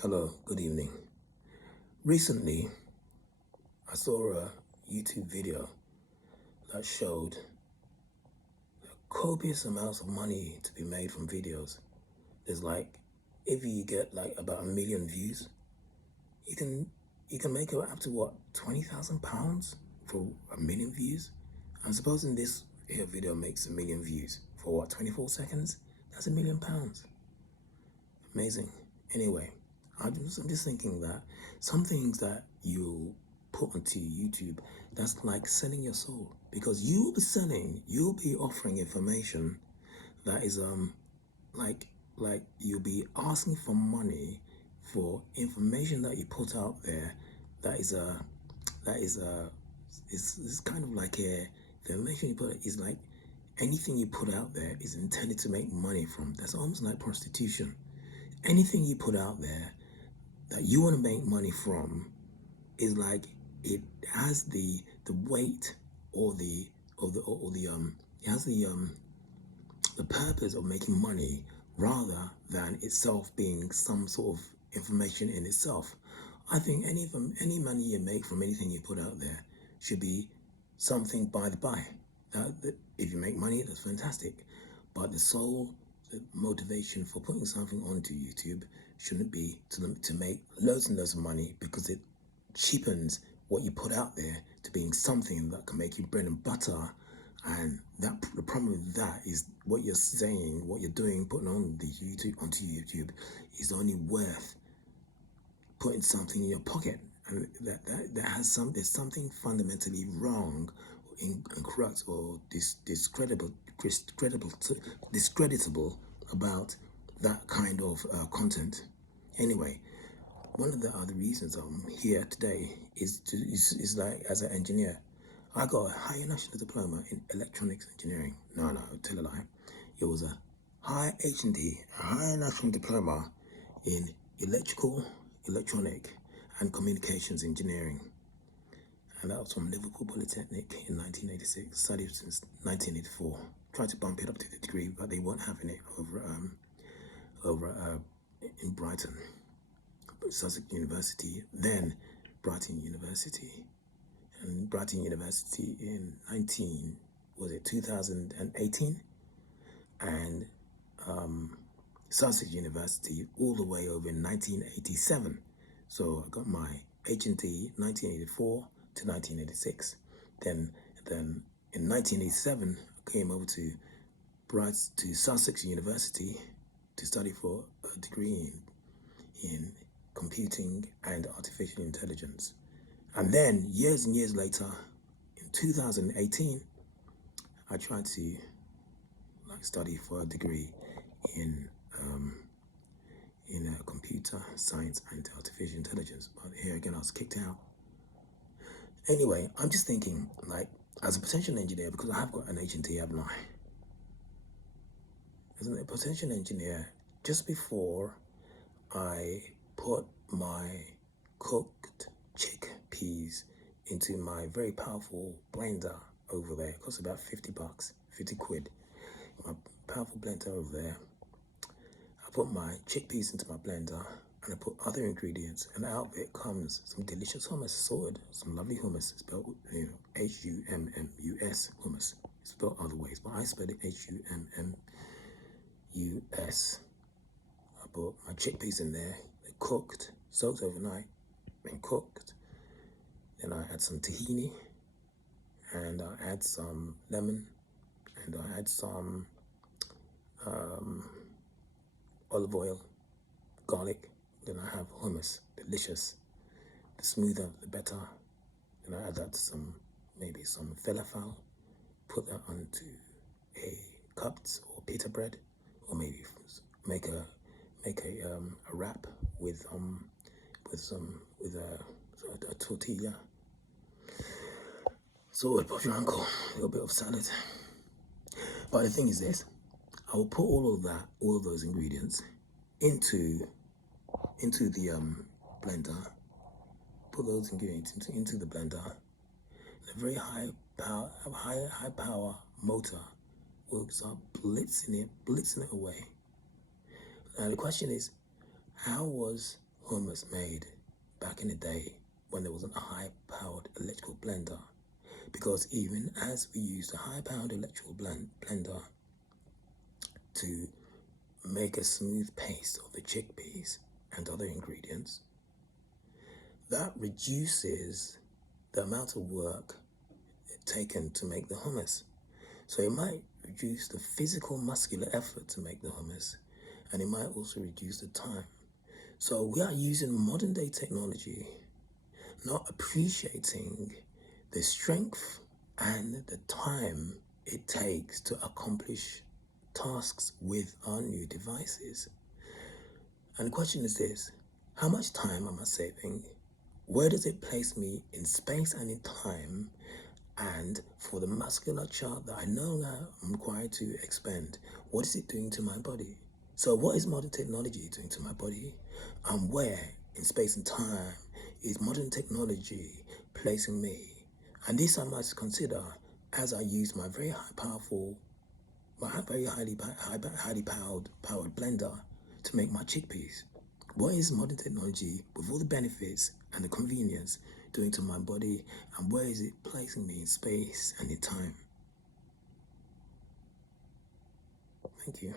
Hello, good evening. Recently, I saw a YouTube video that showed copious amounts of money to be made from videos. There's like, if you get like about 1 million views, you can you can make it up to what, £20,000 for 1 million views. I'm supposing this here video makes 1 million views for what, 24 seconds? That's £1 million. Amazing. Anyway, I'm just thinking that some things that you put onto YouTube, that's like selling your soul, because you'll be offering information that is like you'll be asking for money for information that you put out there that is that is it's kind of like the information you put is like anything you put out there is intended to make money from. That's almost like prostitution. Anything you put out there that you want to make money from is like it has the weight or the it has the purpose of making money rather than itself being some sort of information in itself. I think any money you make from anything you put out there should be something by the by. If you make money, that's fantastic. But the motivation for putting something onto YouTube shouldn't be to make loads and loads of money, because it cheapens what you put out there to being something that can make you bread and butter. And the problem with that is what you're saying, what you're doing, putting on the onto YouTube is only worth putting something in your pocket, and that has there's something fundamentally wrong, incorrect, or discreditable about that kind of content. Anyway, one of the other reasons I'm here today is like, as an engineer, I got a higher national diploma in electronics engineering. No, tell a lie. It was a high H&D, a higher national diploma in electrical, electronic, and communications engineering. And that was from Liverpool Polytechnic in 1986. Studied since 1984. Tried to bump it up to the degree, but they weren't having it over in Brighton. Sussex University, then Brighton University. And Brighton University in 2018? And Sussex University all the way over in 1987. So I got my H&T 1984 to 1986. Then in 1987, I came over to Sussex University to study for a degree in computing and artificial intelligence. And then years and years later, in 2018, I tried to study for a degree in computer science and artificial intelligence. But here again, I was kicked out. Anyway, I'm just thinking, like, as a potential engineer, because I have got an H&T, haven't I? As a potential engineer, just before I put my cooked chickpeas into my very powerful blender over there, it costs about $50, 50 quid. My powerful blender over there, I put my chickpeas into my blender and I put other ingredients, and out of it comes some delicious hummus, sorted, some lovely hummus, spelled Hummus, hummus. It's spelled other ways, but I spelled it Hummus. I put my chickpeas in there, they cooked, soaked overnight, been cooked. Then I add some tahini, and I add some lemon, and I add some olive oil, garlic. Then I have hummus, delicious. The smoother, the better. Then I add that to maybe some falafel. Put that onto a cupped or pita bread, or maybe make a wrap with a tortilla. So a pochranco, a little bit of salad. But the thing is this: I will put all of those ingredients into the blender. Put those ingredients into the blender. And a very high power motor will start blitzing it away. Now the question is, how was hummus made back in the day when there wasn't a high-powered electrical blender. Because even as we used a high-powered electrical blender to make a smooth paste of the chickpeas and other ingredients, that reduces the amount of work taken to make the hummus. So it might reduce the physical muscular effort to make the hummus, and it might also reduce the time. So we are using modern day technology, not appreciating the strength and the time it takes to accomplish tasks with our new devices. And the question is this: how much time am I saving? Where does it place me in space and in time? And for the musculature that I know that I'm required to expend, what is it doing to my body? So what is modern technology doing to my body? And where in space and time is modern technology placing me? And this I must consider as I use my very highly powered blender to make my chickpeas. What is modern technology with all the benefits and the convenience doing to my body, and where is it placing me in space and in time? Thank you.